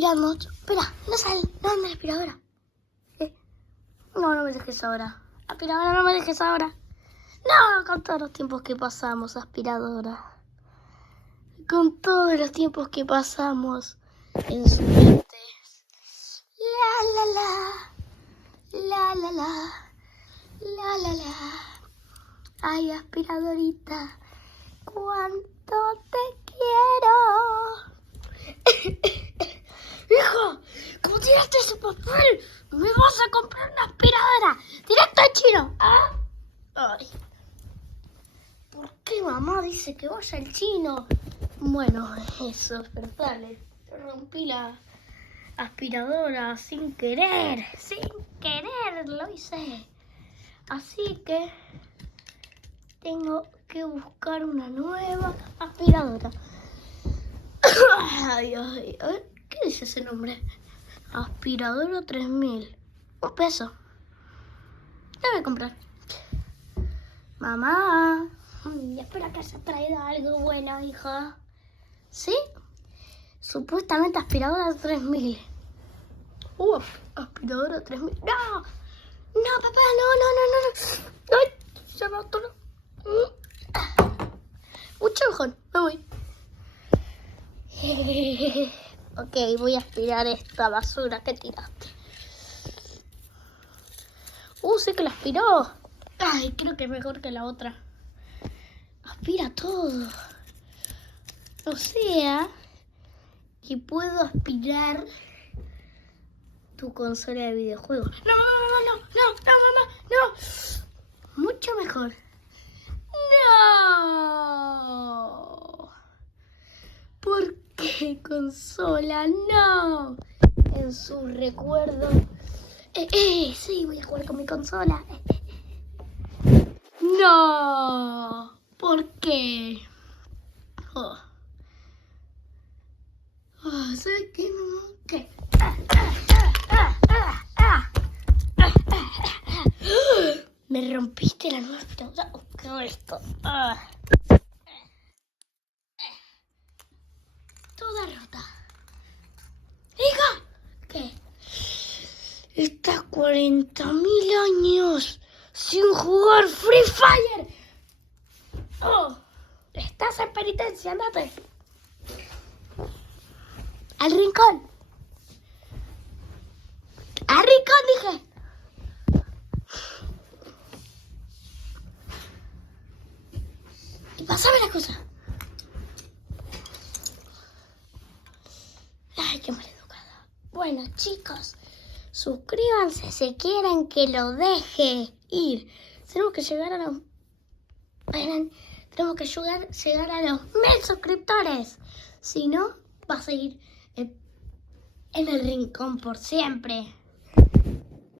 aspirando. Espera, no sale. No, anda la aspiradora. No, no me dejes ahora. Aspiradora, no me dejes ahora. No, con todos los tiempos que pasamos, aspiradora. Con todos los tiempos que pasamos en su mente. La, la, la. La, la, la. La, la, la. Ay, aspiradorita, cuánto te quiero. Hijo, ¿cómo tiraste ese papel? Me vas a comprar una aspiradora. Directo al chino. ¿Ah? Ay. ¿Por qué mamá dice que vaya al chino? Bueno, eso, pero dale. Rompí la aspiradora sin querer. Sin querer lo hice. Así que tengo que buscar una nueva aspiradora. Ay, ay, ay. ¿Qué dice ese nombre? Aspiradora 3000. Un peso. La voy a comprar. Mamá. Espero que haya traído algo bueno, hija. ¿Sí? Supuestamente aspiradora 3000. Aspiradora 3000. ¡No! No, papá, no. ¡Ay! Se mató. Mucho mejor. Me voy. Ok, voy a aspirar esta basura que tiraste. Sí que la aspiró. Ay, creo que es mejor que la otra. Aspira todo. O sea, que puedo aspirar tu consola de videojuegos. No, mamá, no. Mucho mejor. No. ¿Por qué consola? No. En su recuerdo. Sí, voy a jugar con mi consola. No. ¿Por qué? ¿Sabes qué, mamá? ¿Qué? Me rompiste la nueva aspiradora. ¿Qué es esto? Toda rota. ¡Hija! ¿Qué? Estás 40.000 años sin jugar Free Fire. Estás en penitencia, andate. Al rincón. Al rincón, dije. Y pasame la cosa. Ay, qué maleducada. Bueno, chicos, suscríbanse si quieren que lo deje ir. Tenemos que llegar a los... Tenemos que llegar a los 1000 suscriptores. Si no, va a seguir en el rincón por siempre.